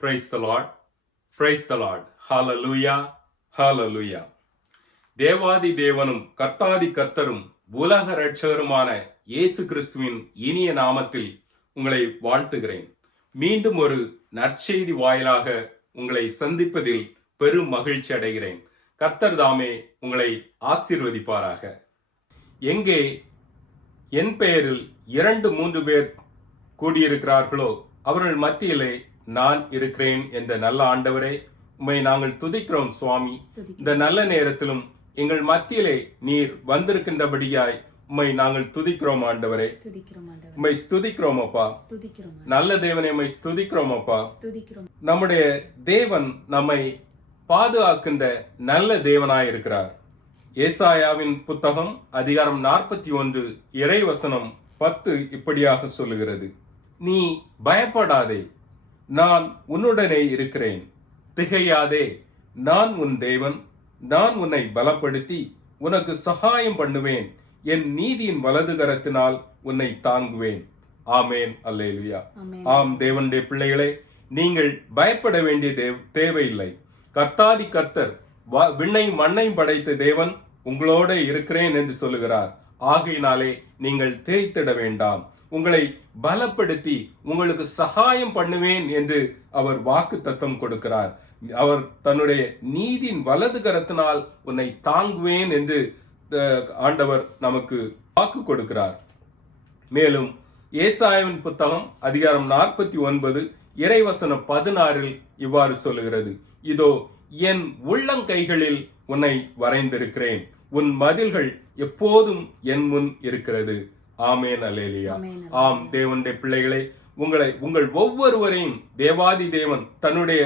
Praise the Lord. Praise the Lord. Hallelujah. Hallelujah. தேவாதி தேவனும் கர்த்தாதி கர்த்தரும் உலக இரட்சகருமான இயேசு கிறிஸ்துவின் இனிய நாமத்தில் உங்களை வாழ்த்துகிறேன். மீண்டும் ஒரு நற்செய்தி வாயிலாக உங்களை சந்திப்பதில் பெரும் மகிழ்ச்சி அடைகிறேன். கர்த்தர் தாமே உங்களை ஆசீர்வதிப்பாராக. எங்கே என் பெயரில் 2-3 பேர் கூடியிருக்கிறார்களோ அவர்கள் மத்தியிலே நான் இருக்கிறேன் என்ற நல்ல ஆண்டவரே, உம்மை நாங்கள் துதிக்கிறோம் சுவாமி. இந்த நல்ல நேரத்திலும் எங்கள் மத்தியிலே நீர் வந்திருக்கின்றபடியாய் உம்மை நாங்கள் துதிக்கிறோம் ஆண்டவரே. உம்மை ஸ்துதிக்கிறோம் அப்பா. நல்ல தேவனை உம்மை ஸ்துதிக்கிறோம் அப்பா. நம்முடைய தேவன் நம்மை பாதுகாக்கின்ற நல்ல தேவனாய் இருக்கிறார். ஏசாயாவின் புத்தகம் அதிகாரம் 41 இறைவசனம் 10 இப்படியாக சொல்லுகிறது: நீ பயப்படாதே, நான் உன்னுடனே இருக்கிறேன். திகையாதே, நான் உன் தேவன். நான் உன்னை பலப்படுத்தி உனக்கு சகாயம் பண்ணுவேன். என் நீதியின் வலது கரத்தினால் உன்னை தாங்குவேன். ஆமேன். அல்லேலூயா. ஆம் தேவனுடைய பிள்ளைகளே, நீங்கள் பயப்பட வேண்டிய தேவையில்லை. கர்த்தாதி கர்த்தர் விண்ணை மண்ணை படைத்த தேவன் உங்களோட இருக்கிறேன் என்று சொல்லுகிறார். ஆகையினாலே நீங்கள் தேய்த்திட வேண்டாம். உங்களை பலப்படுத்தி உங்களுக்கு சகாயம் பண்ணுவேன் என்று அவர் வாக்கு தத்தம் கொடுக்கிறார். அவர் தன்னுடைய நீதியின் வலது கரத்தினால் உன்னை தாங்குவேன் என்று ஆண்டவர் நமக்கு வாக்கு கொடுக்கிறார். மேலும் ஏசாயாவின் புத்தகம் அதிகாரம் 49 இறைவசனம் 16 இவ்வாறு சொல்லுகிறது: இதோ என் உள்ளங்கைகளில் உன்னை வரைந்திருக்கிறேன், உன் மதில்கள் எப்போதும் என் முன் இருக்கிறது. ஆமேன். அல்லேலூயா. ஆம் தேவனுடைய பிள்ளைகளே, உங்கள் ஒவ்வொருவரையும் தேவாதி தேவன் தன்னுடைய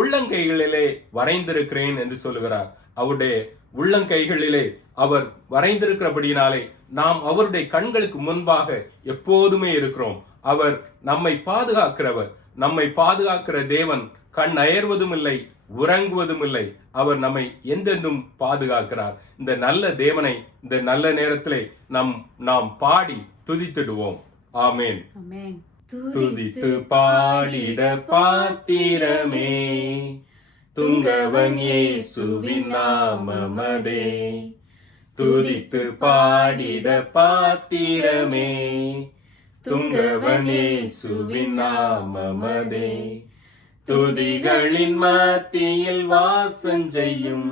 உள்ளங்கைகளிலே வரைந்திருக்கிறேன் என்று சொல்லுகிறார். அவருடைய உள்ளங்கைகளிலே அவர் வரைந்திருக்கிறபடியினாலே நாம் அவருடைய கண்களுக்கு முன்பாக எப்போதுமே இருக்கிறோம். அவர் நம்மை பாதுகாக்கிறவர். நம்மை பாதுகாக்கிற தேவன் கண் அயர்வதும் இல்லை, உறங்குவதும் இல்லை. அவர் நம்மை என்றென்றும் பாதுகாக்கிறார். இந்த நல்ல தேவனை இந்த நல்ல நேரத்திலே நாம் பாடி துதித்திடுவோம். ஆமேன். துதித்து பாடிட பாத்திரமே, துங்கவன் இயேசுவின் நாமமதே. துதித்து பாடிட பாத்திரமே, துங்கவன் இயேசுவின் நாமமதே. துதிகளின் மத்தியில் வாசம் செய்யும்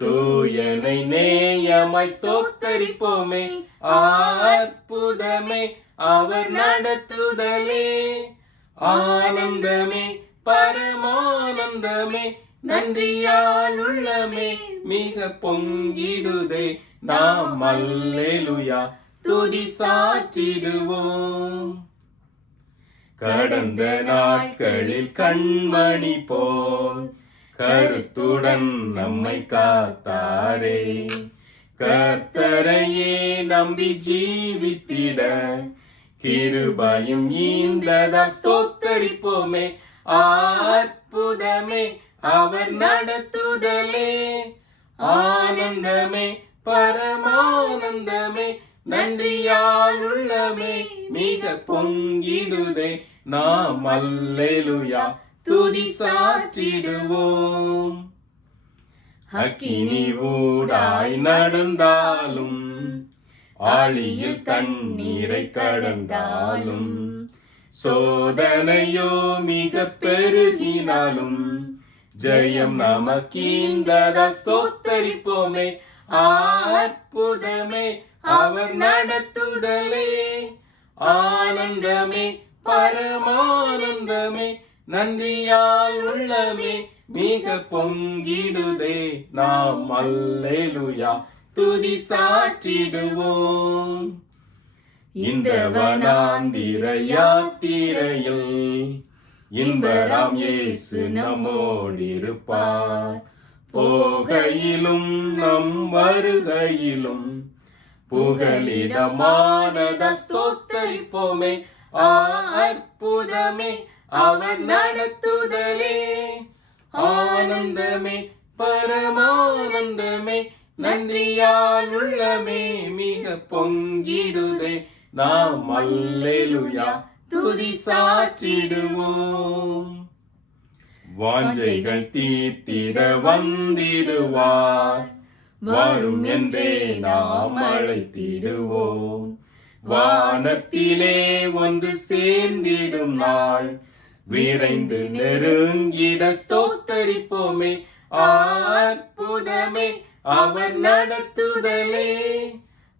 தூயனை நேயமாய் ஸ்தோத்தரிப்போமே. அற்புதமே அவர் நடத்துதலே, ஆனந்தமே பரமானந்தமே. நன்றியால் உள்ளமே மிக பொங்கிடுதே. நாம் அல்லேலூயா துதி சாற்றிடுவோம். கடந்த நாட்களில் கண்மணி போல் கருத்துடன் நம்மை காத்தாரே. கர்த்தரையே நம்பி ஜீவித்திட கிருபையும் ஈந்ததால் ஸ்தோத்தரிப்போமே. அற்புதமே அவர் நடத்துதலே, ஆனந்தமே பரமானந்தமே. நன்றியால் உள்ளமே மிக பொங்கிடுதே. நாம் அல்லேலூயா துதி சாற்றிடுவோம். அக்கினி ஊடாய் நடந்தாலும், ஆழியில் தண்ணீரை கடந்தாலும், சோதனையோ மிக பெருகினாலும், ஜெயம் நமக்கீந்ததால் ஸ்தோத்தரிப்போமே. அற்புதமே அவர் நடத்துதலே, ஆனந்தமே பரமானந்தமே. நன்றியால் உள்ளமே மிக பொங்கிடுதே. நாம் அல்லேலூயா துதி சாற்றிடுவோம். இந்த வனாந்திர யாத்திரையில் இன்பராம் இயேசு நம்மோடிருப்பார். போகையிலும் நம் வருகையிலும் புகலிடமானதால் ஸ்தோத்தரிப்போமே. அற்புதமே அவர் நடத்துதலே, ஆனந்தமே பரமானந்தமே. நன்றியால் உள்ளமே மிக பொங்கிடுதே. நாம் அல்லேலூயா துதி சாற்றிடுவோம். வாஞ்சைகள் தீர்த்திட வந்திடுவார். வரும் என்றே நாம் அழைத்திடுவோம். வானத்திலே ஒன்று சேர்ந்திடும் நாள் விரைந்து நெருங்கிட ஸ்தோத்தரிப்போமே. அற்புதமே அவர் நடத்துதலே,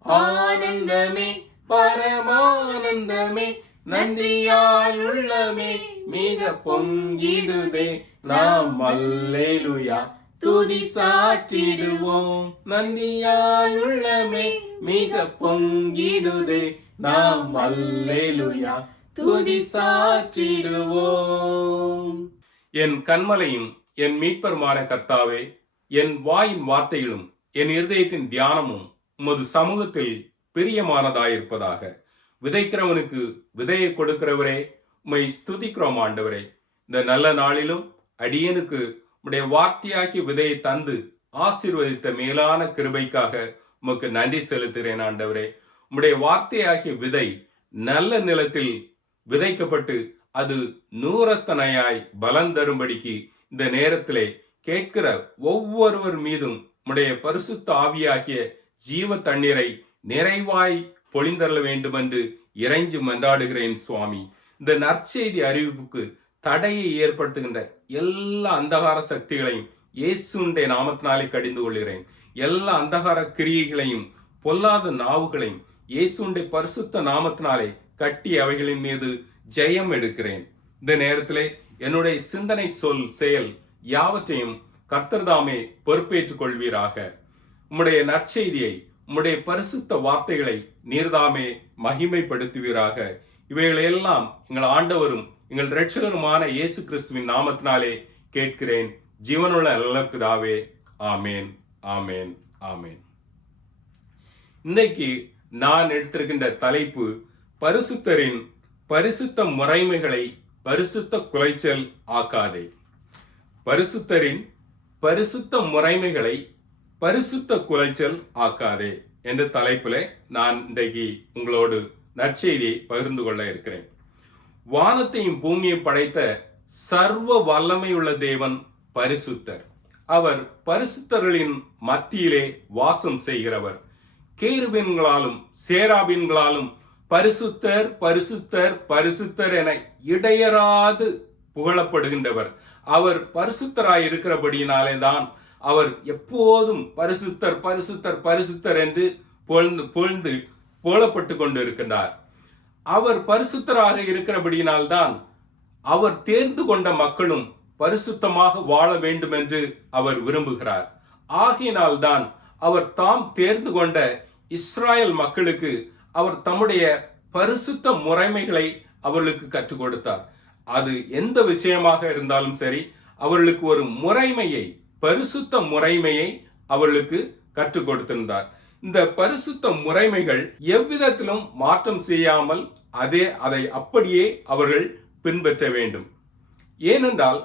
ஆனந்தமே பரமானந்தமே, நன்றியால் உள்ளமே மிக பொங்கிடுதே. நாம் அல்லேலூயா துதி சாற்றிடுவோம். நன்றியால் உள்ளமே மிக பொங்கிடுதே. நாம் அல்லேலூயா துதி சாற்றிடுவோம். என் கண்மலையும் என் மீட்பருமான கர்த்தாவே, என் வாயின் வார்த்தைகளும் என் இருதயத்தின் தியானமும் உமது சமூகத்தில் பிரியமானதாயிருப்பதாக. விதைக்கிறவனுக்கு விதையை கொடுக்கிறவரே, உம்மை ஸ்துதிக்கிறோம் ஆண்டவரே. இந்த நல்ல நாளிலும் அடியனுக்கு உம்முடைய வார்த்தையாகிய விதையை தந்து ஆசீர்வதித்த மேலான கிருபைக்காக உமக்கு நன்றி செலுத்துகிறேன் ஆண்டவரே. உம்முடைய வார்த்தையாகிய விதை நல்ல நிலத்தில் விதைக்கப்பட்டு அது நூறத்தனையாய் பலன் தரும்படிக்கு இந்த நேரத்திலே கேட்கிற ஒவ்வொருவர் மீதும் உம்முடைய பரிசுத்த ஆவியாகிய ஜீவ தண்ணீரை நிறைவாய் பொழிந்தரல வேண்டும் என்று இறைஞ்சி மன்றாடுகிறேன் சுவாமி. இந்த நற்செய்தி அறிவிப்புக்கு தடையை ஏற்படுத்துகின்ற எல்லா அந்தகார சக்திகளையும் இயேசுடைய நாமத்தினாலே கடிந்து கொள்கிறேன். எல்லா அந்தகார கிரியைகளையும் பொல்லாத நாவுகளையும் இயேசுடைய பரிசுத்த நாமத்தினாலே கட்டி அவைகளின் மீது ஜெயம் எடுக்கிறேன். இந்த நேரத்திலே என்னுடைய சிந்தனை, சொல், செயல் யாவற்றையும் கர்த்தர்தாமே பொறுப்பேற்றுக் கொள்வீராக. உம்முடைய நற்செய்தியை, உம்முடைய பரிசுத்த வார்த்தைகளை நீர்தாமே மகிமைப்படுத்துவீராக. இவைகளெல்லாம் எங்கள் ஆண்டவரும் எங்கள் இரட்சகருமான இயேசு கிறிஸ்துவின் நாமத்தினாலே கேட்கிறேன் ஜீவனுள்ள நல்ல பிதாவே. ஆமேன், ஆமேன், ஆமேன். இன்னைக்கு நான் எடுத்திருக்கின்ற தலைப்பு, பரிசுத்தரின் பரிசுத்த முறைமைகளை பரிசுத்த குலைச்சல் ஆக்காதே. பரிசுத்தரின் பரிசுத்த முறைமைகளை பரிசுத்த குலைச்சல் ஆக்காதே என்ற தலைப்பில் நான் இன்றைக்கு உங்களோடு நற்செய்தியை பகிர்ந்து கொள்ள இருக்கிறேன். வானத்தையும் பூமியை படைத்த சர்வ வல்லமையுள்ள தேவன் பரிசுத்தர். அவர் பரிசுத்தர்களின் மத்தியிலே வாசம் செய்கிறவர். கேருபீன்களாலும் சேராபீன்களாலும் பரிசுத்தர் பரிசுத்தர் பரிசுத்தர் என இடையராது புகழப்படுகின்றவர். அவர் பரிசுத்தராய் இருக்கிறபடியினாலே தான் அவர் எப்போதும் பரிசுத்தர் பரிசுத்தர் பரிசுத்தர் என்று புகழ்ந்து புகழப்பட்டு கொண்டு இருக்கின்றார். அவர் பரிசுத்தராக இருக்கிறபடியினால்தான் அவர் தேர்ந்து கொண்ட மக்களும் பரிசுத்தமாக வாழ வேண்டும் என்று அவர் விரும்புகிறார். ஆகையினால்தான் அவர் தாம் தேர்ந்து கொண்ட இஸ்ராயல் மக்களுக்கு அவர் தம்முடைய பரிசுத்த முறைமைகளை அவர்களுக்கு கற்றுக் கொடுத்தார். அது எந்த விஷயமாக இருந்தாலும் சரி, அவர்களுக்கு ஒரு முறைமையை, பரிசுத்த முறைமையை அவர்களுக்கு கற்றுக் கொடுத்திருந்தார். இந்த பரிசுத்த முறைமைகள் எவ்விதத்திலும் மாற்றம் செய்யாமல் அதை அப்படியே அவர்கள் பின்பற்ற வேண்டும். ஏனென்றால்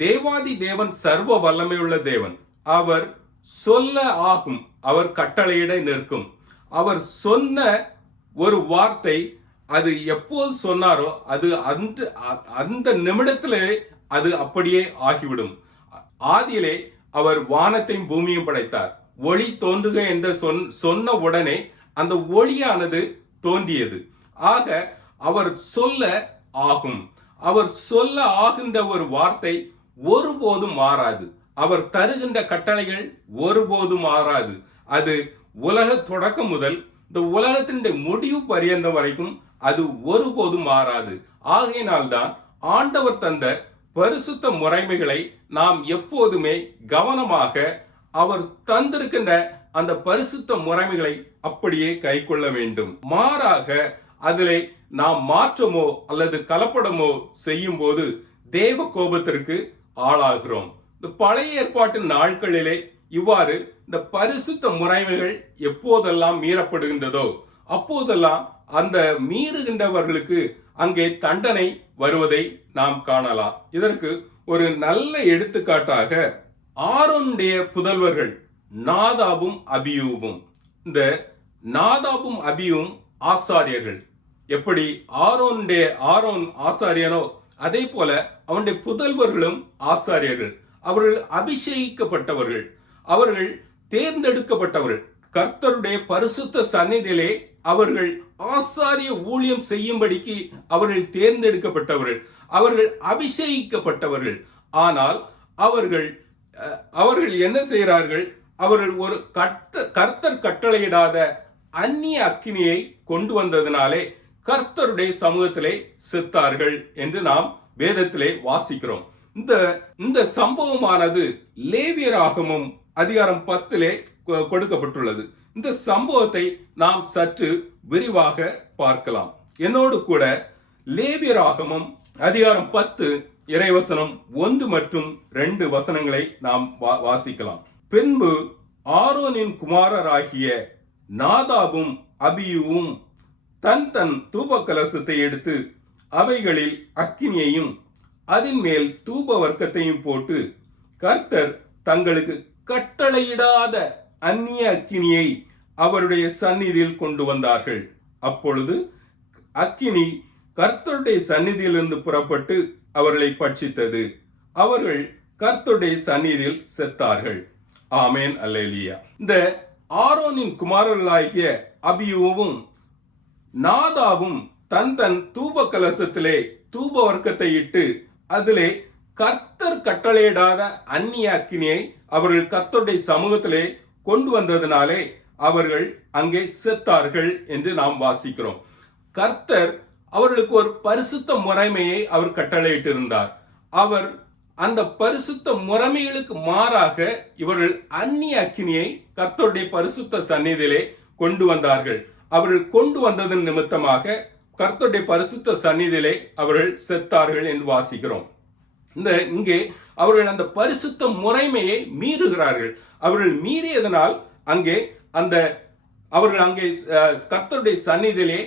தேவாதி தேவன் சர்வ வல்லமையுள்ள தேவன். அவர் சொல்ல ஆகும், அவர் கட்டளையிட நிற்கும். அவர் சொன்ன ஒரு வார்த்தை, அது எப்போது சொன்னாரோ அது அந்த நிமிடத்திலே அது அப்படியே ஆகிவிடும். ஆதியிலே அவர் வானத்தையும் பூமியும் படைத்தார். ஒளி தோன்றுக என்று சொன்ன உடனே அந்த ஒளியானது தோன்றியது. ஆக அவர் சொல்ல ஆகும். அவர் சொல்ல ஆகின்ற ஒரு வார்த்தை ஒருபோதும் மாறாது. அவர் தருகின்ற கட்டளைகள் ஒருபோதும் மாறாது. அது உலக தொடக்கம் முதல் இந்த உலகத்தின் முடிவு பரியந்தம் வரைக்கும் அது ஒருபோதும் மாறாது. ஆகையினால்தான் ஆண்டவர் தந்த பரிசுத்த முறைமைகளை நாம் எப்போதுமே கவனமாக அவர் தந்திருக்கின்ற அந்த பரிசுத்த முறைமைகளை அப்படியே கை கொள்ள வேண்டும். மாறாக அதிலே நாம் மாற்றமோ அல்லது கலப்படமோ செய்யும் போது தேவ கோபத்திற்கு ஆளாகிறோம். இந்த பழைய ஏற்பாட்டின் நாட்களிலே இவ்வாறு இந்த பரிசுத்த முறைமைகள் எப்போதெல்லாம் மீறப்படுகின்றதோ அப்போதெல்லாம் அந்த மீறுகின்றவர்களுக்கு அங்கே தண்டனை வருவதை நாம் காணலாம். இதற்கு ஒரு நல்ல எடுத்துக்காட்டாக ஆரோனுடைய புதல்வர்கள் நாதாபும் அபியூவும். இந்த நாதாபும் அபியும் ஆசாரியர்கள். எப்படி ஆரோன் ஆசாரியனோ அதே போல அவனுடைய புதல்வர்களும் ஆசாரியர்கள். அவர்கள் அபிஷேகிக்கப்பட்டவர்கள், அவர்கள் தேர்ந்தெடுக்கப்பட்டவர்கள். கர்த்தருடைய பரிசுத்த சந்நிதியிலே அவர்கள் ஆசாரிய ஊழியம் செய்யும்படிக்கு அவர்கள் தேர்ந்தெடுக்கப்பட்டவர்கள், அவர்கள் அபிஷேகிக்கப்பட்டவர்கள். ஆனால் அவர்கள் என்ன செய்கிறார்கள்? அவர்கள் ஒரு கர்த்தர் கட்டளையிடாத அந்நிய அக்கினியை கொண்டு வந்ததினாலே கர்த்தருடைய சமூகத்திலே செத்தார்கள் என்று நாம் வேதத்திலே வாசிக்கிறோம். இந்த சம்பவமானது லேவியராகமம் அதிகாரம் 10 கொடுக்கப்பட்டுள்ளது. இந்த சம்பவத்தை நாம் சற்று விரிவாக பார்க்கலாம். என்னோடு கூட லேவியராகமம் அதிகாரம் 10 இறைவசனம் 1 மற்றும் 2 வசனங்களை நாம் வாசிக்கலாம். பின்பு ஆரோனின் குமாரராகிய நாதாபும் அபியூவும் தன் தூப கலசத்தை எடுத்து அவைகளில் அக்கினியையும் அதன் மேல் தூப வர்க்கத்தையும் போட்டு கர்த்தர் தங்களுக்கு கட்டளையிடாத அந்நிய அக்கினியை அவருடைய சந்நிதியில் கொண்டு வந்தார்கள். அப்பொழுது அக்கினி கர்த்தருடைய சந்நிதியிலிருந்து புறப்பட்டு அவர்களை பட்சித்தது. அவர்கள் கர்த்தருடைய சந்நிதியில் செத்தார்கள். ஆமேன், அல்லேலூயா. இந்த ஆரோனின் குமாரர்களாகிய அபியூவும் நாதாவும் தன் தூப கலசத்திலே தூப வர்க்கத்தை இட்டு அதிலே கர்த்தர் கட்டளையிடாத அந்நிய அக்கினியை அவர்கள் கர்த்தருடைய சமூகத்திலே கொண்டு வந்ததினாலே அவர்கள் அங்கே செத்தார்கள் என்று நாம் வாசிக்கிறோம். கர்த்தர் அவர்களுக்கு ஒரு பரிசுத்த முறைமையை அவர் கட்டளையிட்டிருந்தார். அவர் அந்த பரிசுத்த முறைமைகளுக்கு மாறாக இவர்கள் அந்நிய அக்கினியை கர்த்தருடைய பரிசுத்த சந்நிதியிலே கொண்டு வந்தார்கள். அவர்கள் கொண்டு வந்ததன் நிமித்தமாக கர்த்தருடைய பரிசுத்த சந்நிதியிலே அவர்கள் செத்தார்கள் என்று வாசிக்கிறோம். இங்கே அவர்கள் அந்த பரிசுத்த முறைமையை மீறுகிறார்கள். அவர்கள் மீறியதனால் அவர்கள் அங்கே கர்த்தருடைய சந்நிதியிலே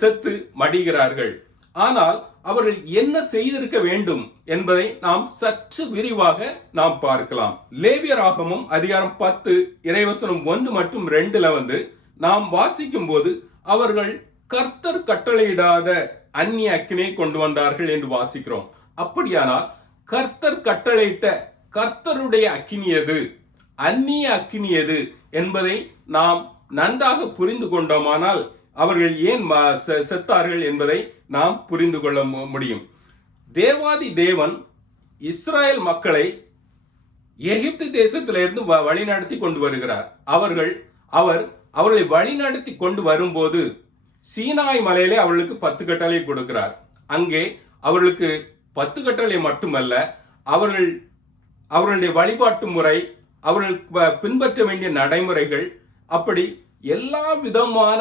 செத்து மடிகிறார்கள். ஆனால் அவர்கள் என்ன செய்திருக்க வேண்டும் என்பதை நாம் சற்று விரிவாக நாம் பார்க்கலாம். லேவியராகமம் அதிகாரம் 10 இறைவசனம் 1 மற்றும் 2 நாம் வாசிக்கும் போது அவர்கள் கர்த்தர் கட்டளையிடாத அந்நிய அக்கினியை கொண்டு வந்தார்கள் என்று வாசிக்கிறோம். அப்படியானால் கர்த்தர் கட்டளையிட்ட கர்த்தருடைய அக்கினி எது, அந்நிய அக்கினி எது என்பதை நாம் நன்றாக புரிந்து கொண்டோமானால் அவர்கள் ஏன் செத்தார்கள் என்பதை நாம் புரிந்து கொள்ள முடியும். தேவாதி தேவன் இஸ்ராயல் மக்களை எகிப்து தேசத்திலிருந்து வழிநடத்தி கொண்டு வருகிறார். அவர்களை வழிநடத்தி கொண்டு வரும்போது சீனாய் மலையிலே அவர்களுக்கு 10 கட்டளை கொடுக்கிறார். அங்கே அவர்களுக்கு 10 கட்டளை மட்டுமல்ல, அவர்களுடைய வழிபாட்டு முறை, அவர்கள் பின்பற்ற வேண்டிய நடைமுறைகள், அப்படி எல்லா விதமான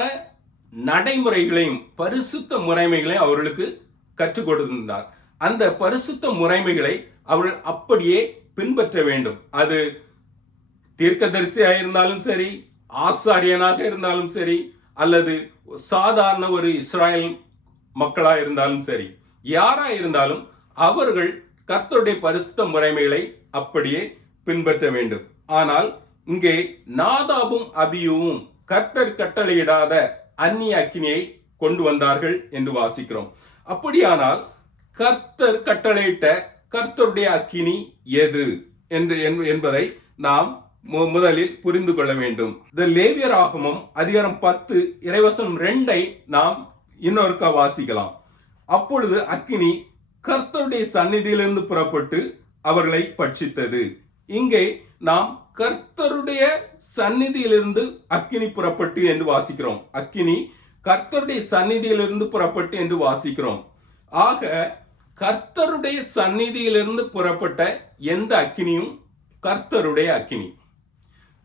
நடைமுறைகளையும் பரிசுத்த முறைமைகளையும் அவர்களுக்கு கற்றுக் கொடுத்திருந்தார். அந்த பரிசுத்த முறைமைகளை அவர்கள் அப்படியே பின்பற்ற வேண்டும். அது தீர்க்கதரிசியாக இருந்தாலும் சரி, ஆசாரியனாக இருந்தாலும் சரி, அல்லது சாதாரண ஒரு இஸ்ராயல் மக்களா இருந்தாலும் சரி, யாரா இருந்தாலும் அவர்கள் கர்த்தருடைய பரிசுத்த முறைமைகளை அப்படியே பின்பற்ற வேண்டும். ஆனால் இங்கே நாதாபும் அபியூவும் கர்த்தர் கட்டளையிடாத அந்நிய அக்கினியை கொண்டு வந்தார்கள் என்று வாசிக்கிறோம். அப்படியானால் கர்த்தர் கட்டளையிட்ட கர்த்தருடைய அக்கினி எது என்பதை நாம் முதலில் புரிந்து கொள்ள வேண்டும். இந்த லேவியராகமம் அதிகாரம் 10 இறைவசனம் 2 நாம் இன்னொருக்கா வாசிக்கலாம். அப்பொழுது அக்கினி கர்த்தருடைய சந்நிதியிலிருந்து புறப்பட்டு அவர்களை பட்சித்தது. இங்கே நாம் கர்த்தருடைய சந்நிதியிலிருந்து அக்கினி புறப்பட்டு என்று வாசிக்கிறோம். அக்கினி கர்த்தருடைய சந்நிதியிலிருந்து புறப்பட்டு என்று வாசிக்கிறோம். ஆக கர்த்தருடைய சந்நிதியிலிருந்து புறப்பட்ட எந்த அக்கினியும் கர்த்தருடைய அக்கினி.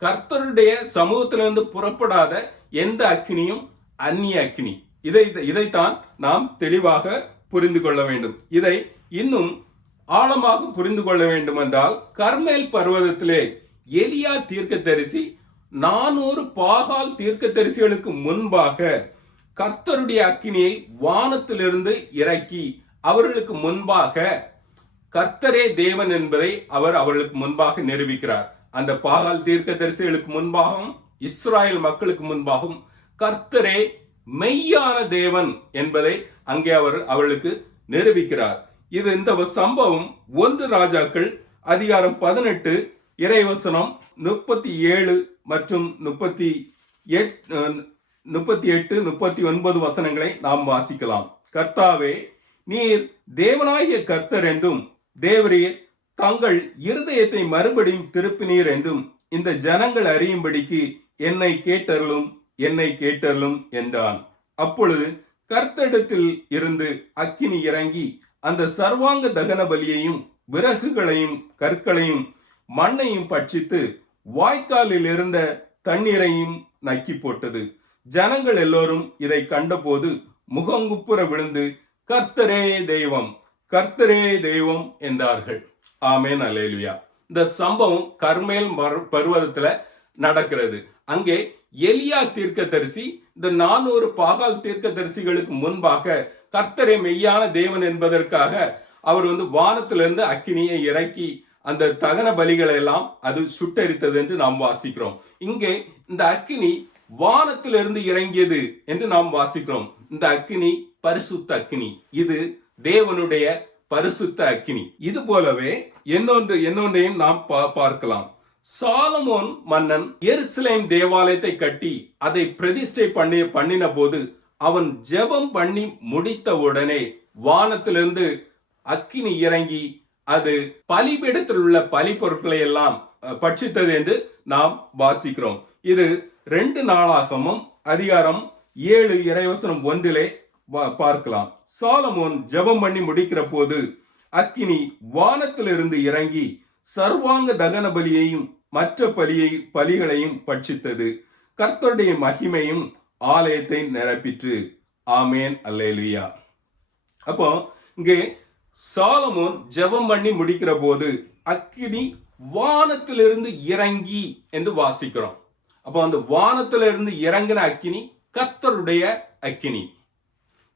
கர்த்தருடைய சமூகத்திலிருந்து புறப்படாத எந்த அக்கினியும் அந்நிய அக்கினி. இதைத்தான் நாம் தெளிவாக புரிந்து கொள்ள வேண்டும். இதை இன்னும் ஆழமாக புரிந்து கொள்ள வேண்டும் என்றால், கர்மேல் பர்வதத்திலே எலியா தீர்க்கதரிசி 400 பாகால் தீர்க்கதரிசிகளுக்கு முன்பாக கர்த்தருடைய அக்கினியை வானத்திலிருந்து இறக்கி அவர்களுக்கு முன்பாக கர்த்தரே தேவன் என்பதை அவர்களுக்கு முன்பாக நிரூபிக்கிறார். அந்த பாகால் தீர்க்கதரிசிகளுக்கு முன்பாகவும் இஸ்ராயல் மக்களுக்கு முன்பாகவும் கர்த்தரே மெய்யான தேவன் என்பதை அங்கே அவர்களுக்கு நிரூபிக்கிறார். இந்த சம்பவம் 1 ராஜாக்கள் அதிகாரம் 18 இறைவசனம் 37 மற்றும் 38 39 வசனங்களை நாம் வாசிக்கலாம். கர்த்தாவே, நீர் தேவனாகிய கர்த்தர் என்றும் தேவரீர் தங்கள் இருதயத்தை மறுபடியும் திருப்பினீர் என்றும் இந்த ஜனங்கள் அறியும்படிக்கு என்னை கேட்டருளும் என்றான். அப்பொழுது கர்த்தரிடத்தில் இருந்து அக்கினி இறங்கி அந்த சர்வாங்க தகன பலியையும் விறகுகளையும் கற்களையும் மண்ணையும் பட்சித்து வாய்க்காலில் இருந்த தண்ணீரையும் நக்கி போட்டது. ஜனங்கள் எல்லோரும் இதை கண்டபோது முகங்குப்புற விழுந்து கர்த்தரே தெய்வம் என்றார்கள். ஆமென், அல்லேலூயா. இந்த சம்பவம் கர்மேல் பர்வதத்துல நடக்கிறது. அங்கே எலியா தீர்க்கதரிசி இந்த 400 பாகால் தீர்க்கதரிசிகளுக்கு முன்பாக கர்த்தரே மெய்யான தேவன் என்பதற்காக அவர் வானத்திலிருந்து அக்கினியை இறக்கி அந்த தகன பலிகளை எல்லாம் அது சுட்டரித்தது என்று நாம் வாசிக்கிறோம். இங்கே இந்த அக்கினி வானத்திலிருந்து இறங்கியது என்று நாம் வாசிக்கிறோம். இந்த அக்கினி பரிசுத்த அக்கினி, இது தேவனுடைய பரிசுத்த அக்கினி. இது போலவே இன்னொன்றையும் நாம் பார்க்கலாம். சாலமோன் மன்னன் எருசலேம் தேவாலயத்தை கட்டி அதை பிரதிஷ்டை பண்ணின போது அவன் ஜெபம் பண்ணி முடித்த உடனே வானத்திலிருந்து அக்கினி இறங்கி அது பலிபீடத்தில் உள்ள பலி பொருட்களை எல்லாம் பட்சித்தது என்று நாம் வாசிக்கிறோம். இது 2 நாளாகமும் அதிகாரம் 7 இறைவசனம் 1 பார்க்கலாம். சாலமோன் ஜெபம் பண்ணி முடிக்கிற போது அக்கினி வானத்திலிருந்து இறங்கி சர்வாங்க தகன பலியையும் மற்ற பலிகளையும் பட்சித்தது. கர்த்தருடைய மகிமையும் ஆலயத்தை நிரப்பிற்று. ஆமேன், அல்லேலூயா. அப்போ இங்கே சாலமோன் ஜெபம் பண்ணி முடிக்கிற போது அக்கினி வானத்திலிருந்து இறங்கி என்று வாசிக்கிறோம். அப்போ அந்த வானத்திலிருந்து இறங்கின அக்கினி கர்த்தருடைய அக்கினி.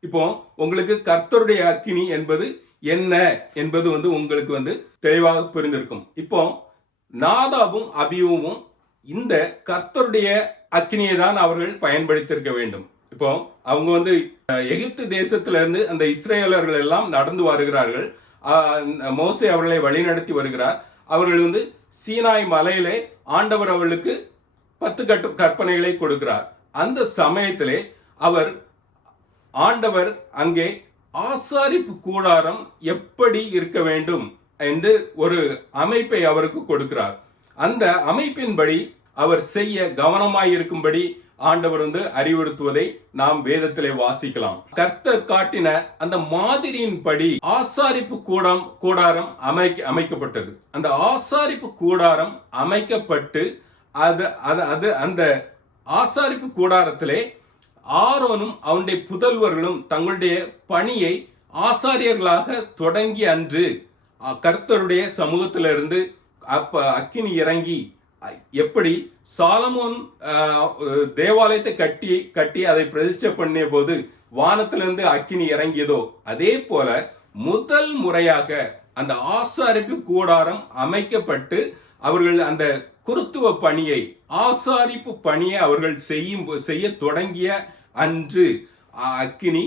இப்போ உங்களுக்கு கர்த்தருடைய அக்கினி என்பது என்ன என்பது உங்களுக்கு தெளிவாக புரிந்திருக்கும். இப்போ நாதாபும் அபியூவும் இந்த கர்த்தருடைய அக்கினியை தான் அவர்கள் பயன்படுத்தியிருக்க வேண்டும். இப்போ அவங்க எகிப்து தேசத்திலிருந்து அந்த இஸ்ரேலர்கள் எல்லாம் நடந்து வருகிறார்கள். மோசே அவர்களை வழிநடத்தி வருகிறார். அவர்கள் சீனாய் மலையிலே ஆண்டவர் அவர்களுக்கு 10 கற்பனைகளை கொடுக்கிறார். அந்த சமயத்திலே ஆண்டவர் அங்கே ஆசாரிப்பு கூடாரம் எப்படி இருக்க வேண்டும் என்று ஒரு அமைப்பை அவருக்கு கொடுக்கிறார். அந்த அமைப்பின்படி அவர் செய்ய கவனமாயிருக்கும்படி ஆண்டவர் அறிவுறுத்துவதை நாம் வேதத்திலே வாசிக்கலாம். கர்த்தர் காட்டின அந்த மாதிரியின்படி ஆசாரிப்பு கூடாரம் அமைக்கப்பட்டது. அந்த ஆசாரிப்பு கூடாரம் அமைக்கப்பட்டு அந்த ஆசாரிப்பு கூடாரத்திலே ஆரோனும் அவனுடைய புதல்வர்களும் தங்களுடைய பணியை ஆசாரியர்களாக தொடங்கி அன்று கர்த்தருடைய சமூகத்திலிருந்து அக்கினி இறங்கி எப்படி சாலமோன் தேவாலயத்தை கட்டி அதை பிரதிஷ்டை பண்ணிய போது வானத்திலிருந்து அக்கினி இறங்கியதோ அதே போல முதல் முறையாக அந்த ஆசாரிப்பு கூடாரம் அமைக்கப்பட்டு அவர்கள் அந்த குருத்துவ பணியை ஆசாரிப்பு பணியை அவர்கள் செய்ய தொடங்கிய அன்று அக்கினி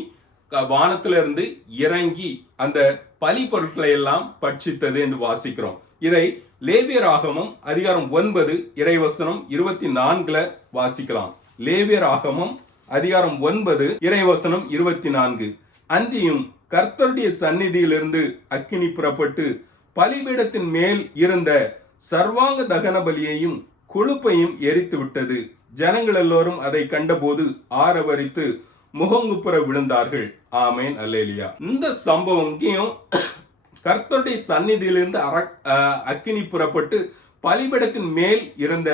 வானத்திலிருந்து இறங்கி அந்த பலி பொருட்களை எல்லாம் பட்சித்தது என்று வாசிக்கிறோம். இதை லேவியராகமம் அதிகாரம் 9 இறைவசனம் 24 வாசிக்கலாம். லேவியராகமம் அதிகாரம் 9 இறைவசனம் 24. அந்தியும் கர்த்தருடைய சந்நிதியிலிருந்து அக்கினி புறப்பட்டு பலிபீடத்தின் மேல் இருந்த சர்வாங்க தகன பலியையும் கொழுப்பையும் எரித்து விட்டது. ஜனங்கள் எல்லோரும் அதை கண்டபோது ஆரவரித்து முகங்குப்புற விழுந்தார்கள். ஆமேன், அல்லேலூயா. இந்த சம்பவம் இங்கேயும் கர்த்தருடைய சந்நிதியிலிருந்து அக்கினி புறப்பட்டு பலிபீடத்தின் மேல் இருந்த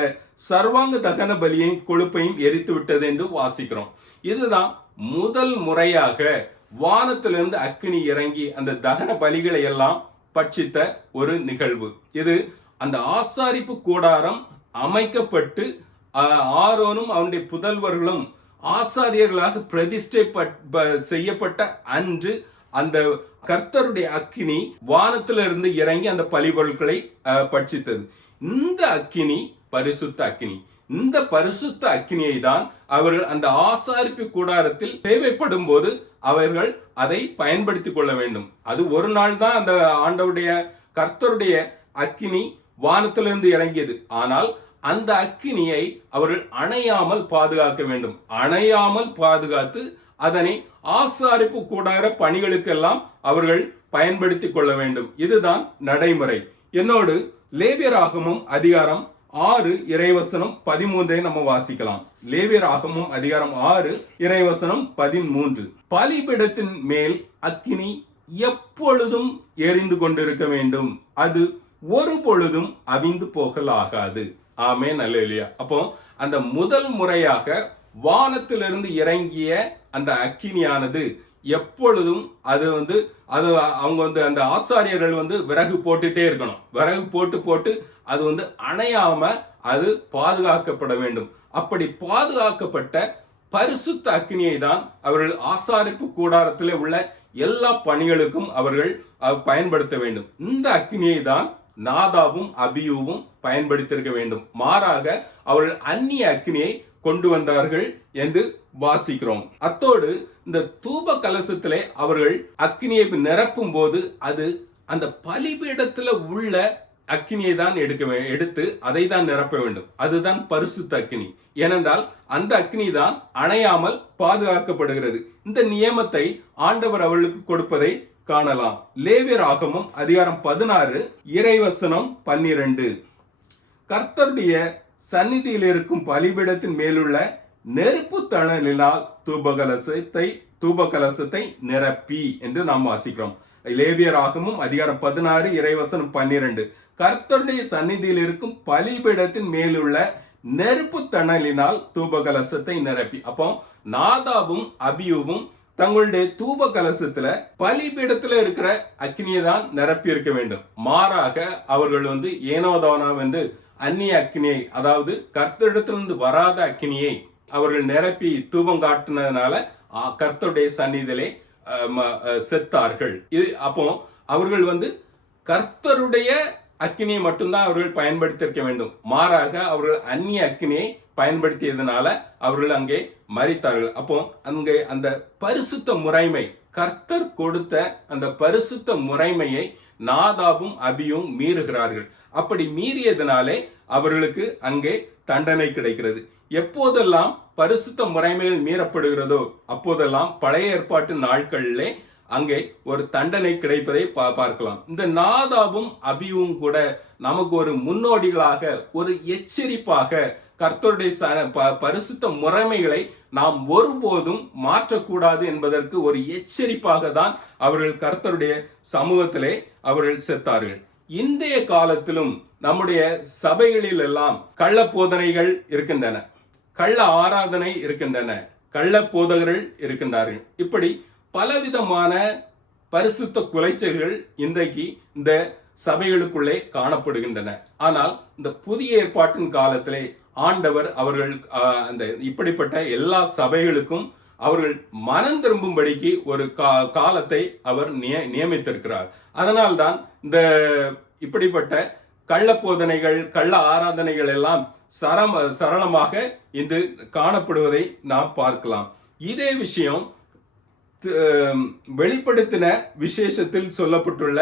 சர்வாங்க தகன பலியையும் கொழுப்பையும் எரித்து விட்டது என்று வாசிக்கிறோம். இதுதான் முதல் முறையாக வானத்திலிருந்து அக்கினி இறங்கி அந்த தகன பலிகளை எல்லாம் பட்சித்த ஒரு நிகழ்வு. இது அந்த ஆசாரிப்பு கூடாரம் அமைக்கப்பட்டு ஆரோனும் அவனுடைய புதல்வர்களும் ஆசாரியர்களாக பிரதிஷ்டை செய்யப்பட்ட அன்று அந்த கர்த்தருடைய அக்கினி வானத்திலிருந்து இறங்கி அந்த பலிபொருட்களை பட்சித்தது. இந்த அக்கினி பரிசுத்த அக்கினி. இந்த பரிசுத்த அக்கினியை தான் அவர்கள் அந்த ஆசாரிப்பு கூடாரத்தில் தேவைப்படும் போது அவர்கள் அதை பயன்படுத்திக் கொள்ள வேண்டும். அது ஒரு நாள் தான் அந்த ஆண்டவருடைய கர்த்தருடைய அக்கினி வானத்திலிருந்து இறங்கியது. ஆனால் அந்த அக்கினியை அவர்கள் அணையாமல் பாதுகாக்க வேண்டும். அணையாமல் பாதுகாத்து அதனை ஆசாரிப்பு கூடார பணிகளுக்கெல்லாம் அவர்கள் பயன்படுத்திக் கொள்ள வேண்டும். இதுதான் நடைமுறை. என்னோடு லேவியராகமம் அதிகாரம் 6 இறைவசனம் 13 நம்ம வாசிக்கலாம். லேவியராகமம் அதிகாரம் 6 இறைவசனம் 13. பலிபீடத்தின் மேல் அக்கினி எப்பொழுதும் எரிந்து கொண்டிருக்க வேண்டும், அது ஒரு பொழுதும் அவிந்து போகலாகாது. ஆமென், அல்லேலூயா. அப்போ அந்த முதல் முறையாக வானத்திலிருந்து இறங்கிய அந்த அக்கினியானது எப்பொழுதும் அது அவங்க அந்த ஆசாரியர்கள் விறகு போட்டுட்டே இருக்கணும். விறகு போட்டு அது அணையாம அது பாதுகாக்கப்பட வேண்டும். அப்படி பாதுகாக்கப்பட்ட பரிசுத்த அக்கினியை தான் அவர்கள் ஆசாரிப்பு கூடாரத்தில் உள்ள எல்லா பணிகளுக்கும் அவர்கள் பயன்படுத்த வேண்டும். இந்த அக்கினியை தான் நாதாபும் அபியூவும் பயன்படுத்தியிருக்க வேண்டும். மாறாக அவர்கள் அந்நிய அக்கினியை கொண்டு வந்தார்கள் என்று வாசிக்கிறோம். அத்தோடு இந்த தூப கலசத்திலே அவர்கள் அக்கினியை நிரப்பும் போது அது அந்த பலிபீடத்துல உள்ள அக்கினியை தான் எடுத்து அதை தான் நிரப்ப வேண்டும். அதுதான் பரிசுத்த அக்கினி. ஏனென்றால் அந்த அக்கினி தான் அணையாமல் பாதுகாக்கப்படுகிறது. இந்த நியமத்தை ஆண்டவர் அவர்களுக்கு கொடுப்பதை காணலாம். லேவியராகமம் அதிகாரம் 16 இறைவசனம் 12. கர்த்தருடைய சந்நிதியில் இருக்கும் பலிபீடத்தின் மேலுள்ள நெருப்பு தணலினால் தூபகலசத்தை நிரப்பி என்று நாம் வாசிக்கிறோம். லேவியராகமம் அதிகாரம் 16 இறைவசனம் 12. கர்த்தருடைய சந்நிதியில் இருக்கும் பலிபீடத்தின் மேலுள்ள நெருப்பு தணலினால் தூபகலசத்தை நிரப்பி. அப்போ நாதாபும் அபியூவும் தங்களுடைய தூப கலசத்துல பலிபீடத்துல இருக்கிற அக்னியை தான் நிரப்பி இருக்க வேண்டும். மாறாக அவர்கள் ஏனோதானா என்று அந்நிய அக்னியை, அதாவது கர்த்தரிடத்திலிருந்து வராத அக்னியை அவர்கள் நிரப்பி தூபம் காட்டினதுனால கர்த்தருடைய சந்நிதியிலே செத்தார்கள். அப்போ அவர்கள் கர்த்தருடைய அக்னியை மட்டும்தான் அவர்கள் பயன்படுத்தியிருக்க வேண்டும். மாறாக அவர்கள் அந்நிய அக்னியை பயன்படுத்தியதுனால அவர்கள் அங்கே மரித்தார்கள். அப்போ அங்கே அந்த பரிசுத்த முறைமை, கர்த்தர் கொடுத்த அந்த பரிசுத்த முறைமையை நாதாபும் அபியும் மீறுகிறார்கள். அப்படி மீறியதுனாலே அவர்களுக்கு அங்கே தண்டனை கிடைக்கிறது. எப்போதெல்லாம் பரிசுத்த முறைமைகள் மீறப்படுகிறதோ அப்போதெல்லாம் பழைய ஏற்பாட்டு நாட்களிலே அங்கே ஒரு தண்டனை கிடைப்பதை பார்க்கலாம். இந்த நாதாபும் அபியும் கூட நமக்கு ஒரு முன்னோடிகளாக, ஒரு எச்சரிப்பாக, கர்த்தருடைய பரிசுத்த முறைமைகளை நாம் ஒருபோதும் மாற்றக்கூடாது என்பதற்கு ஒரு எச்சரிப்பாக தான் அவர்கள் கர்த்தருடைய சமூகத்திலே அவர்கள் செத்தார்கள். இன்றைய காலத்திலும் நம்முடைய சபைகளில் எல்லாம் கள்ள போதனைகள் இருக்கின்றன, கள்ள ஆராதனை இருக்கின்றன, கள்ள போதகர்கள் இருக்கின்றார்கள். இப்படி பலவிதமான பரிசுத்த குலைச்சல்கள் இன்றைக்கு இந்த சபைகளுக்குள்ளே காணப்படுகின்றன. ஆனால் இந்த புதிய ஏற்பாட்டின் காலத்திலே ஆண்டவர் அவர்கள் இப்படிப்பட்ட எல்லா சபைகளுக்கும் அவர்கள் மனம் திரும்பும்படிக்கு ஒரு காலத்தை அவர் நியமித்திருக்கிறார். அதனால்தான் இந்த இப்படிப்பட்ட கள்ள போதனைகள், கள்ள ஆராதனைகள் எல்லாம் சரளமாக இன்று காணப்படுவதை நாம் பார்க்கலாம். இதே விஷயம் வெளிப்படுத்தின விசேஷத்தில் சொல்லப்பட்டுள்ள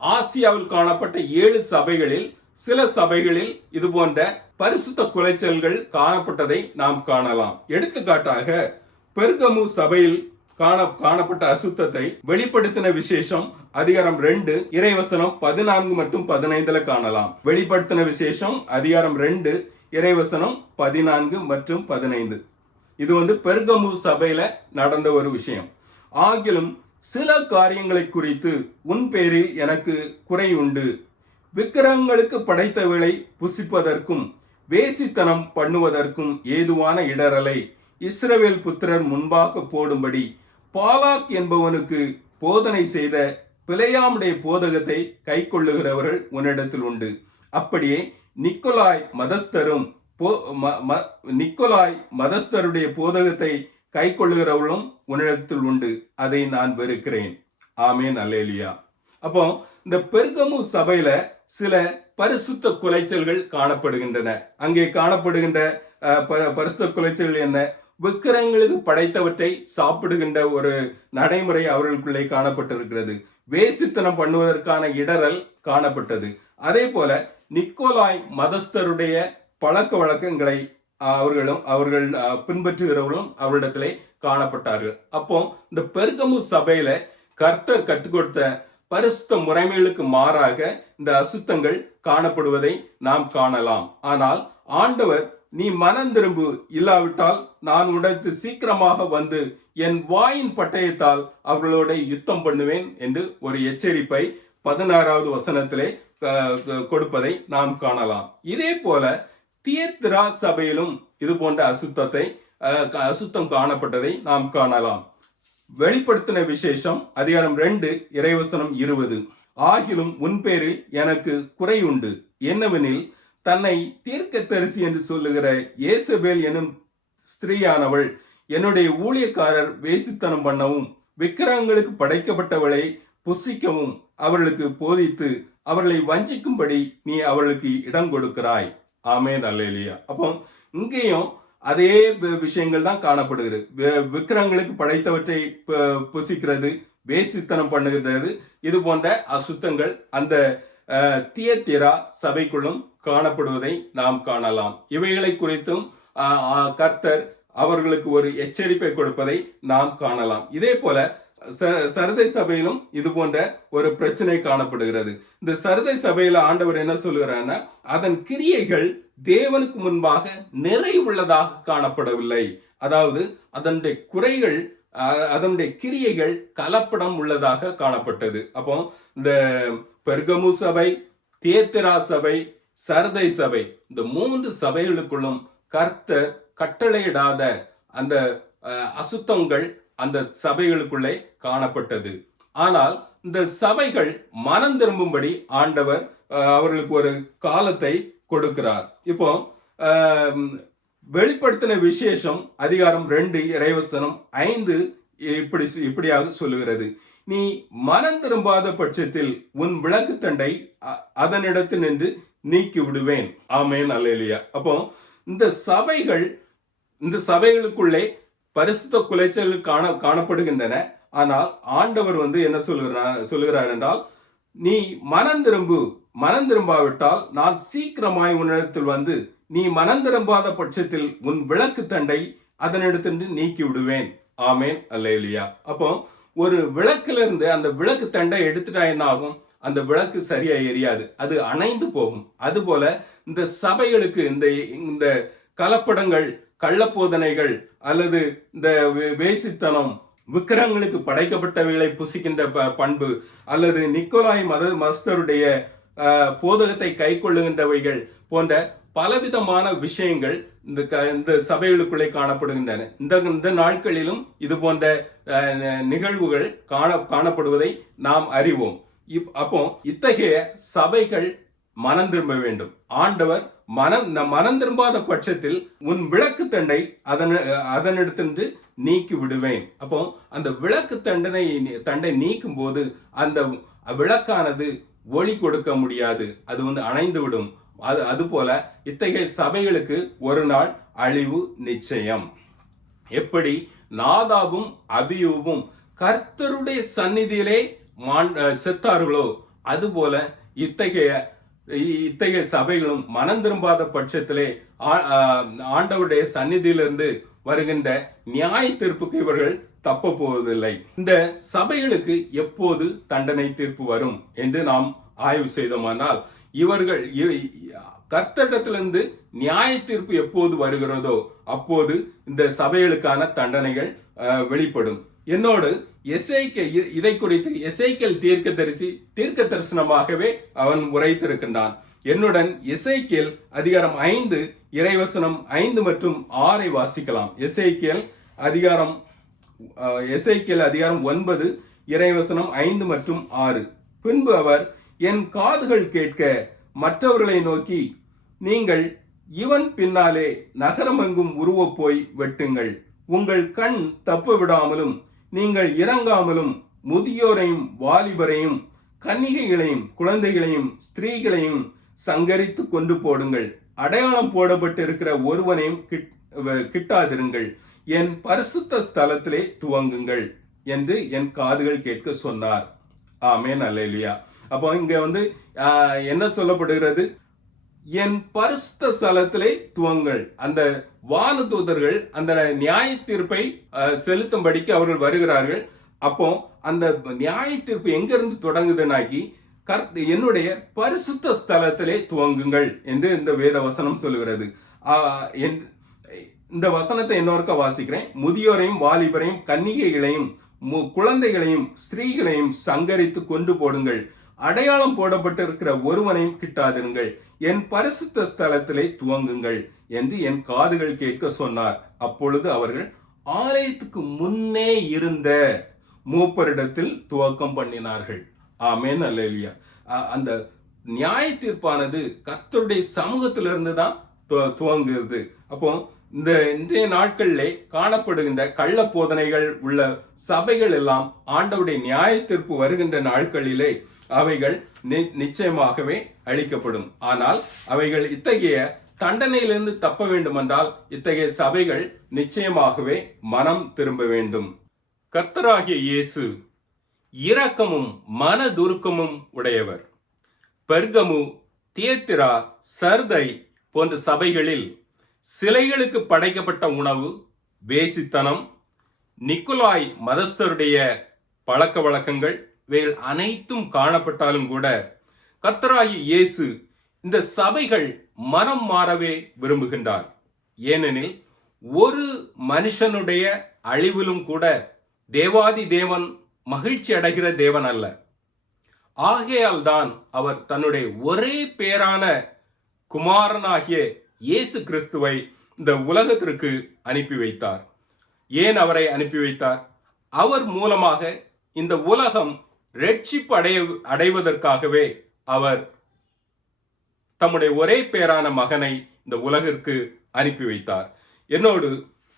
ஆசியாவில் காணப்பட்ட 7 சபைகளில் சில சபைகளில் இது போன்ற பரிசுத்த குலைச்சல்கள் காணப்பட்டதை நாம் காணலாம். எடுத்துக்காட்டாக பெர்கமு சபையில் காணப்பட்ட அசுத்தத்தை வெளிப்படுத்தின விசேஷம் அதிகாரம் 2 இறைவசனம் 14 மற்றும் 15 காணலாம். வெளிப்படுத்தின விசேஷம் அதிகாரம் 2 இறைவசனம் 14 மற்றும் 15. இது பெர்கமு சபையில நடந்த ஒரு விஷயம். ஆகிலும் சில காரியங்களை குறித்து உன் பேரில் எனக்கு குறை உண்டு. விக்கிரகங்களுக்கு படைத்தவளை புசிப்பதற்கும் வேசித்தனம் பண்ணுவதற்கும் ஏதுவான இடரலை இஸ்ரவேல் புத்திரர் முன்பாக போடும்படி பாலாக் என்பவனுக்கு போதனை செய்த பிலேயாமுடைய போதகத்தை கை கொள்ளுகிறவர்கள் உன்னிடத்தில் உண்டு. அப்படியே நிக்கோலாய் மதஸ்தருடைய போதகத்தை கை கொள்ளுகிறவர்களும் உன்னிடத்தில் உண்டு. அதை நான் வெறுக்கிறேன். ஆமேன், அல்லேலூயா. அப்போ இந்த பெர்கமு சபையில சில பரிசுத்த குலைச்சல்கள் காணப்படுகின்றன. அங்கே காணப்படுகின்ற பரிசுத்த குலைச்சல்கள் என்ன? விக்கிரகங்களுக்கு படைத்தவற்றை சாப்பிடுகின்ற ஒரு நடைமுறை அவர்களுக்குள்ளே காணப்பட்டிருக்கிறது. வேசித்தனம் பண்ணுவதற்கான இடரல் காணப்பட்டது. அதே போல நிக்கோலாய் மதஸ்தருடைய பழக்க வழக்கங்களை அவர்கள் பின்பற்றுகிறவர்களும் அவரிடத்திலே காணப்பட்டார்கள். அப்போ இந்த பெர்கமு சபையில கர்த்தர் கற்றுக் கொடுத்த பரிசுத்த முறைமைகளுக்கு மாறாக இந்த அசுத்தங்கள் காணப்படுவதை நாம் காணலாம். ஆனால் ஆண்டவர், நீ மனம் திரும்பு, இல்லாவிட்டால் நான் உனக்கு சீக்கிரமாக வந்து என் வாயின் பட்டயத்தால் அவர்களோட யுத்தம் பண்ணுவேன் என்று ஒரு எச்சரிப்பை 16வது வசனத்திலே கொடுப்பதை நாம் காணலாம். இதே போல தியத்திரா சபையிலும் இது போன்ற அசுத்தம் காணப்பட்டதை நாம் காணலாம். வெளிப்படுத்தின விசேஷம் அதிகாரம் 2 இறைவசனம் 20. ஆகிலும் உன் பேரில் எனக்கு குறை உண்டு, என்னவெனில் தன்னை தீர்க்கதரிசி என்று சொல்லுகிற ஏசபேல் எனும் ஸ்திரீயானவள் என்னுடைய ஊழியக்காரர் வேசித்தனம் பண்ணவும் விக்கிரகங்களுக்கு படைக்கப்பட்டவளை புசிக்கவும் அவர்களுக்கு போதித்து அவர்களை வஞ்சிக்கும்படி நீ அவர்களுக்கு இடம் கொடுக்கிறாய். ஆமென், அல்லேலூயா. அப்போ இங்கேயும் அதே விஷயங்கள் தான் காணப்படுகிறது. விக்கிரகங்களுக்கு படைத்தவற்றை புசிக்கிறது, வேசித்தனம் பண்ணுகிறது, இது போன்ற அசுத்தங்கள் அந்த தியத்திரா சபைக்குள்ளும் காணப்படுவதை நாம் காணலாம். இவைகளை குறித்தும் கர்த்தர் அவர்களுக்கு ஒரு எச்சரிப்பை கொடுப்பதை நாம் காணலாம். இதே போல சரதை சபையிலும் இது போன்ற ஒரு பிரச்சனை காணப்படுகிறது. இந்த சரதை சபையில ஆண்டவர் என்ன சொல்லுகிறார்னா, அதன் கிரியைகள் தேவனுக்கு முன்பாக நிறைவுள்ளதாக காணப்படவில்லை. அதாவது அதனுடைய கிரியைகள் கலப்படம் உள்ளதாக காணப்பட்டது. அப்போ இந்த பெர்கமு சபை, தியத்திரா சபை, சரதை சபை, இந்த 3 சபைகளுக்குள்ளும் கர்த்தர் கட்டளையிடாத அந்த அசுத்தங்கள் அந்த சபைகளுக்குள்ளே காணப்பட்டது. ஆனால் இந்த சபைகள் மனம் திரும்பும்படி ஆண்டவர் அவர்களுக்கு ஒரு காலத்தை கொடுக்கிறார். இப்போ வெளிப்படுத்தின விசேஷம் அதிகாரம் 2 இறைவசனம் 5 இப்படியாக சொல்லுகிறது, நீ மனம் திரும்பாத பட்சத்தில் உன் விளக்கு தண்டை அதனிடத்தில் நின்று நீக்கி விடுவேன். ஆமென், அல்லேலூயா. அப்போ இந்த சபைகளுக்குள்ளே பரிசுத்த குலைச்சல் காணப்படுகின்றன. ஆனால் ஆண்டவர் என்ன சொல்லுகிறார் என்றால், நீ மனம் திரும்பாவிட்டால் நான் சீக்கிரமாய் உன்னிடத்தில் வந்து நீ மனம் திரும்பாத பட்சத்தில் உன் விளக்கு தண்டை அதனிடத்திலிருந்து நீக்கி விடுவேன். ஆமென், அல்லேலூயா. அப்போ ஒரு விளக்குல இருந்து அந்த விளக்கு தண்டை எடுத்துட்டா என்ன ஆகும்? அந்த விளக்கு சரியா எரியாது, அது அணைந்து போகும். அதுபோல இந்த சபைகளுக்கு இந்த கலப்படங்கள், கள்ளப்போதனைகள் அல்லது இந்த வேசித்தனம், விக்கிரகங்களுக்கு படைக்கப்பட்டவைகளை புசிக்கின்ற பண்பு அல்லது நிக்கோலாய் மதஸ்தருடைய போதகத்தை கை கொள்ளுகின்றவைகள் போன்ற பலவிதமான விஷயங்கள் இந்த சபைகளுக்குள்ளே காணப்படுகின்றன. இந்த நாட்களிலும் இது போன்ற நிகழ்வுகள் காணப்படுவதை நாம் அறிவோம். அப்போ இத்தகைய சபைகள் மனம் திரும்ப வேண்டும். ஆண்டவர் மனம் திரும்பாத பட்சத்தில் உன் விளக்கு தண்டை அதனிடத்திலிருந்து நீக்கி விடுவேன். அப்போ அந்த விளக்கு தண்டை நீக்கும் போது அந்த விளக்கானது ஒளி கொடுக்க முடியாது, அது அணைந்து விடும். அதுபோல இத்தகைய சபைகளுக்கு ஒரு நாள் அழிவு நிச்சயம். எப்படி நாதாபும் அபியூவும் கர்த்தருடைய சந்நிதியிலே செத்தார்களோ அதுபோல இத்தகைய சபைகளும் மனம் திரும்பாத பட்சத்திலே ஆண்டவருடைய சந்நிதியிலிருந்து வருகின்ற நியாய தீர்ப்புக்கு இவர்கள் தப்ப போவதில்லை. இந்த சபைகளுக்கு எப்போது தண்டனை தீர்ப்பு வரும் என்று நாம் ஆய்வு செய்தோமானால், இவர்கள் கர்த்தரிடத்திலிருந்து நியாய தீர்ப்பு எப்போது வருகிறதோ அப்போது இந்த சபைகளுக்கான தண்டனைகள் வெளிப்படும். என்னோடு இதை குறித்து எசேக்கியேல் தீர்க்க தரிசனமாகவே அவன் உரைத்திருக்கின்றான். என்னுடன் எசேக்கியேல் அதிகாரம் 5 இறைவசனம் 5 மற்றும் 6 வாசிக்கலாம். எசேக்கியேல் அதிகாரம் 9 இறைவசனம் 5 மற்றும் 6. பின்பு அவர் என் காதுகள் கேட்க மற்றவர்களை நோக்கி, நீங்கள் இவன் பின்னாலே நகரமெங்கும் உருவப் போய் வெட்டுங்கள், உங்கள் கண் தப்பு விடாமலும் நீங்கள் இறங்காமலும் முதியோரையும் வாலிபரையும் கன்னிகைகளையும் குழந்தைகளையும் ஸ்திரீகளையும் சங்கரித்து கொண்டு போடுங்கள். அடையாளம் போடப்பட்டிருக்கிற ஒருவனையும் கிட்டாதிருங்கள். என் பரிசுத்த ஸ்தலத்திலே துவங்குங்கள் என்று என் காதுகள் கேட்க சொன்னார். ஆமென், அல்லேலூயா. அப்போ இங்க என்ன சொல்லப்படுகிறது? என் பரிசுத்த ஸ்தலத்திலே துவங்கள். அந்த வானதூதர்கள் அந்த நியாய தீர்ப்பை செலுத்தும்படிக்கு அவர்கள் வருகிறார்கள். அப்போ அந்த நியாய தீர்ப்பு எங்கிருந்து தொடங்குதுனாக்கி என்னுடைய பரிசுத்த ஸ்தலத்திலே துவங்குங்கள் என்று இந்த வேத வசனம் சொல்லுகிறது. இந்த வசனத்தை இன்னொருக்க வாசிக்கிறேன். முதியோரையும் வாலிபரையும் கன்னிகைகளையும் குழந்தைகளையும் ஸ்திரீகளையும் சங்கரித்து கொண்டு போடுங்கள். அடையாளம் போடப்பட்டிருக்கிற ஒருவனையும் கிட்டாதிருங்கள். என் பரிசுத்த ஸ்தலத்திலே துவங்குங்கள் என்று என் காதுகள் கேட்க சொன்னார். அப்பொழுது அவர்கள் ஆலயத்துக்கு முன்னே இருந்த மூப்பரிடத்தில் துவக்கம் பண்ணினார்கள். ஆமென், அல்லேலூயா. அந்த நியாய தீர்ப்பானது கர்த்தருடைய சமூகத்திலிருந்து தான் துவங்குகிறது. அப்போ இந்த இன்றைய நாட்களிலே காணப்படுகின்ற கள்ள போதனைகள் உள்ள சபைகள் எல்லாம் ஆண்டவருடைய நியாய தீர்ப்பு வருகின்ற நாட்களிலே அவைகள் நிச்சயமாகவே அழிக்கப்படும். ஆனால் அவைகள் இத்தகைய தண்டனையிலிருந்து தப்ப வேண்டும் என்றால் இத்தகைய சபைகள் நிச்சயமாகவே மனம் திரும்ப வேண்டும். கர்த்தராகிய இயேசு இரக்கமும் மனதுருக்கமும் உடையவர். பெர்கமு, தியத்திரா, சர்தை போன்ற சபைகளில் சிலைகளுக்கு படைக்கப்பட்ட உணவு, வேசித்தனம், நிக்கோலாய் மதஸ்தருடைய பழக்க வழக்கங்கள் இவைகள் அனைத்தும் காணப்பட்டாலும் கூட கர்த்தராகிய இயேசு இந்த சபைகள் மனம் மாறவே விரும்புகின்றார். ஏனெனில் ஒரு மனுஷனுடைய அழிவிலும் கூட தேவாதி தேவன் மகிழ்ச்சி அடைகிற தேவன் அல்ல. ஆகையால் தான் அவர் தன்னுடைய ஒரே பேரான குமாரனாகிய இயேசு கிறிஸ்துவை இந்த உலகத்திற்கு அனுப்பி வைத்தார். ஏன் அவரை அனுப்பி வைத்தார்? அவர் மூலமாக இந்த உலகம் ரட்சிப்பு அடைவதற்காகவே அவர் தம்முடைய ஒரே பேரான மகனை இந்த உலகிற்கு அனுப்பி வைத்தார். என்னோடு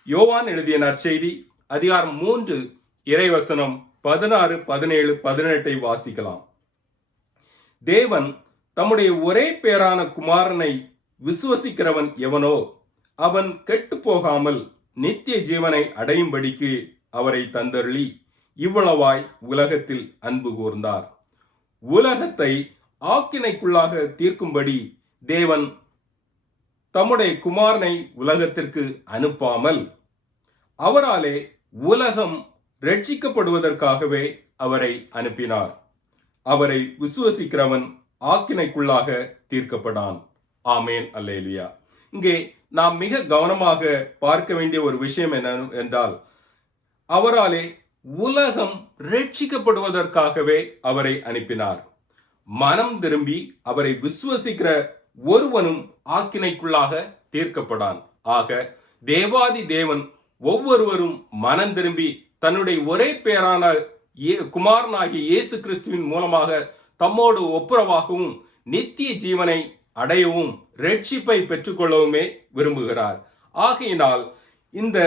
யோவான் எழுதிய நற்செய்தி அதிகாரம் 3 இறைவசனம் 16, 17, 18 வாசிக்கலாம். தேவன் தம்முடைய ஒரே பேரான குமாரனை விசுவசிக்கிறவன் எவனோ அவன் கெட்டு போகாமல் நித்திய ஜீவனை அடையும்படிக்கு அவரை தந்தருளி இவ்வளவாய் உலகத்தில் அன்பு கூர்ந்தார். உலகத்தை ஆக்கினைக்குள்ளாக தீர்க்கும்படி தேவன் தம்முடைய குமாரனை உலகத்திற்கு அனுப்பாமல் அவராலே உலகம் ரட்சிக்கப்படுவதற்காகவே அவரை அனுப்பினார். அவரை விசுவசிக்கிறவன் ஆக்கினைக்குள்ளாக தீர்க்கப்படான். ஆமேன், அல்லேலூயா. இங்கே நாம் மிக கவனமாக பார்க்க வேண்டிய ஒரு விஷயம் என்ன என்றால், அவராலே உலகம் ரட்சிக்கப்படுவதற்காகவே அவரை அனுப்பினார். மனம் திரும்பி அவரை விசுவசிக்கிற ஒருவனும் ஆக்கினைக்குள்ளாக தீர்க்கப்படான். ஆக தேவாதி தேவன் ஒவ்வொருவரும் மனம் திரும்பி தன்னுடைய ஒரே பேரான குமாரனாகிய இயேசு கிறிஸ்துவின் மூலமாக தம்மோடு ஒப்புரவாகவும் நித்திய ஜீவனை அடையவும் ரட்சிப்பை பெற்றுக்கொள்ளவுமே விரும்புகிறார். ஆகையினால் இந்த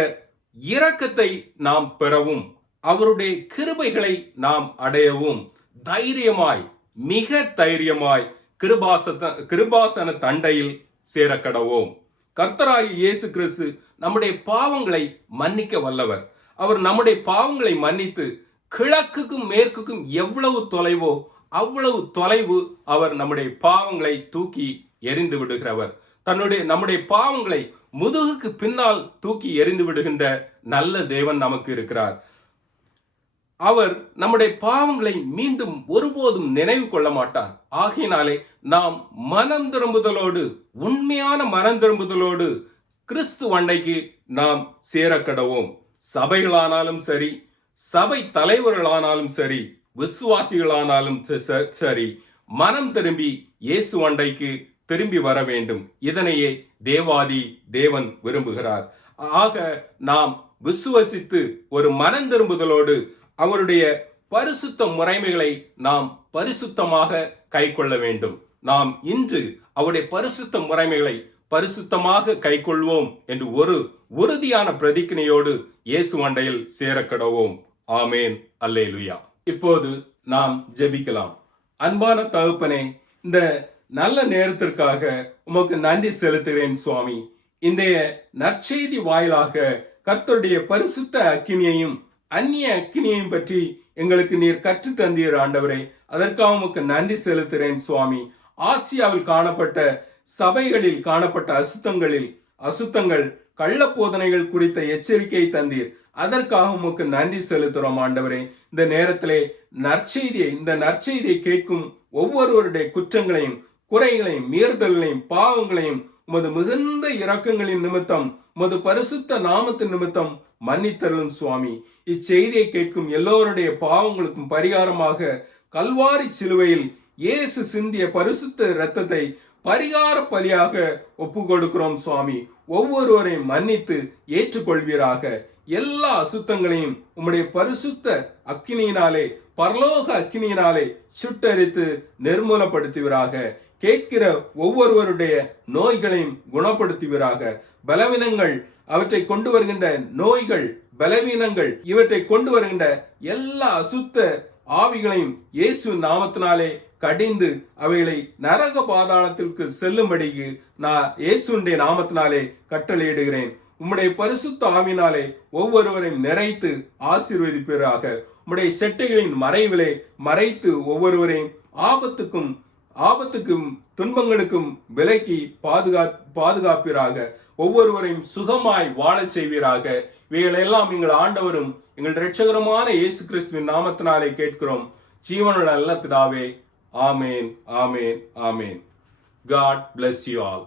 இரக்கத்தை நாம் பெறவும் அவருடைய கிருபைகளை நாம் அடையவும் தைரியமாய், மிக தைரியமாய் கிருபாசன தண்டையில் சேரக்கடவோம். கர்த்தராகிய இயேசு கிறிஸ்து நம்முடைய பாவங்களை மன்னிக்க வல்லவர். அவர் நம்முடைய பாவங்களை மன்னித்து கிழக்குக்கும் மேற்குக்கும் எவ்வளவு தொலைவோ அவ்வளவு தொலைவு அவர் நம்முடைய பாவங்களை தூக்கி எறிந்து விடுகிறவர். நம்முடைய பாவங்களை முதுகுக்கு பின்னால் தூக்கி எறிந்து விடுகின்ற நல்ல தேவன் நமக்கு இருக்கிறார். அவர் நம்முடைய பாவங்களை மீண்டும் ஒருபோதும் நினைவு கொள்ள மாட்டார். ஆகையினாலே நாம் மனம் திரும்புதலோடு, உண்மையான மனம் திரும்புதலோடு கிறிஸ்து அண்டைக்கு நாம் சேரக்கடவோம். சபைகளானாலும் சரி, சபை தலைவர்களானாலும் சரி, விசுவாசிகளானாலும் சரி, மனம் திரும்பி இயேசு அண்டைக்கு திரும்பி வர வேண்டும். இதனையே தேவாதி தேவன் விரும்புகிறார். ஆக நாம் விசுவசித்து ஒரு மனம் திரும்புதலோடு அவருடைய பரிசுத்த முறைமைகளை நாம் பரிசுத்தமாக கை கொள்ள வேண்டும். நாம் இன்று அவருடைய பரிசுத்த முறைமைகளை பரிசுத்தமாக கை கொள்வோம் என்று ஒரு உறுதியான பிரதிஜையோடு இயேசு அண்டையில் சேரக்கடவோம். ஆமேன், அல்லேலூயா. இப்போது நாம் ஜெபிக்கலாம். அன்பான தகப்பனே, இந்த நல்ல நேரத்திற்காக உமக்கு நன்றி செலுத்துகிறேன் சுவாமி. இன்றைய நற்செய்தி வாயிலாக கர்த்தருடைய பரிசுத்த அக்கினியையும் அந்நிய அக்கினியையும் பற்றி எங்களுக்கு நீர் கற்று தந்தீர் ஆண்டவரே. அதற்காக உமக்கு நன்றி செலுத்துகிறேன் சுவாமி. ஆசியாவில் காணப்பட்ட சபைகளில் காணப்பட்ட அசுத்தங்கள் கள்ள போதனைகள் குறித்த எச்சரிக்கை தந்தீர். அதற்காக உமக்கு நன்றி செலுத்துறோம் ஆண்டவரே. இந்த நேரத்திலே இந்த நற்செய்தியை கேட்கும் ஒவ்வொருவருடைய குற்றங்களையும் குறைகளையும் மீறுதல்களையும் பாவங்களையும் உமது மிகுந்த இரக்கங்களின் நிமித்தம் உமது பரிசுத்த நாமத்தின் நிமித்தம் மன்னித்தருளும் சுவாமி. இச்செய்தியை கேட்கும் எல்லோருடைய பாவங்களுக்கும் பரிகாரமாக கல்வாரி சிலுவையில் இயேசு சிந்திய பரிசுத்த இரத்தத்தை பரிகார பலியாக ஒப்பு கொடுக்கிறோம் சுவாமி. ஒவ்வொருவரையும் மன்னித்து ஏற்றுக்கொள்வீராக. எல்லா அசுத்தங்களையும் உம்முடைய பரிசுத்த அக்கினியினாலே, பரலோக அக்கினியினாலே சுட்டரித்து நிர்மூலப்படுத்துவீராக. கேட்கிற ஒவ்வொருவருடைய நோய்களையும் குணப்படுத்துவீராக. பலவீனங்கள், அவற்றை கொண்டு வருகின்ற நோய்கள், பலவீனங்கள், இவற்றை கொண்டு வருகின்ற எல்லா அசுத்த ஆவிகளையும் இயேசு நாமத்தினாலே கடிந்து அவைகளை நரக பாதாளத்திற்கு செல்லும்படிக்கு நான் இயேசுடைய நாமத்தினாலே கட்டளையிடுகிறேன். உம்முடைய பரிசுத்த ஆவினாலே ஒவ்வொருவரையும் நிறைத்து ஆசீர்வதிப்பீராக. உம்முடைய செட்டைகளின் மறைவிலே மறைத்து ஒவ்வொருவரையும் ஆபத்துக்கும் துன்பங்களுக்கும் விலக்கி பாதுகாப்பீராக. ஒவ்வொருவரையும் சுகமாய் வாழச் செய்வீராக. இவைகளெல்லாம் எங்கள் ஆண்டவரும் எங்கள் இரட்சகருமான இயேசு கிறிஸ்துவின் நாமத்தினாலே கேட்கிறோம் ஜீவனுள்ள நல்ல பிதாவே. ஆமேன், ஆமேன், ஆமேன். God bless you all.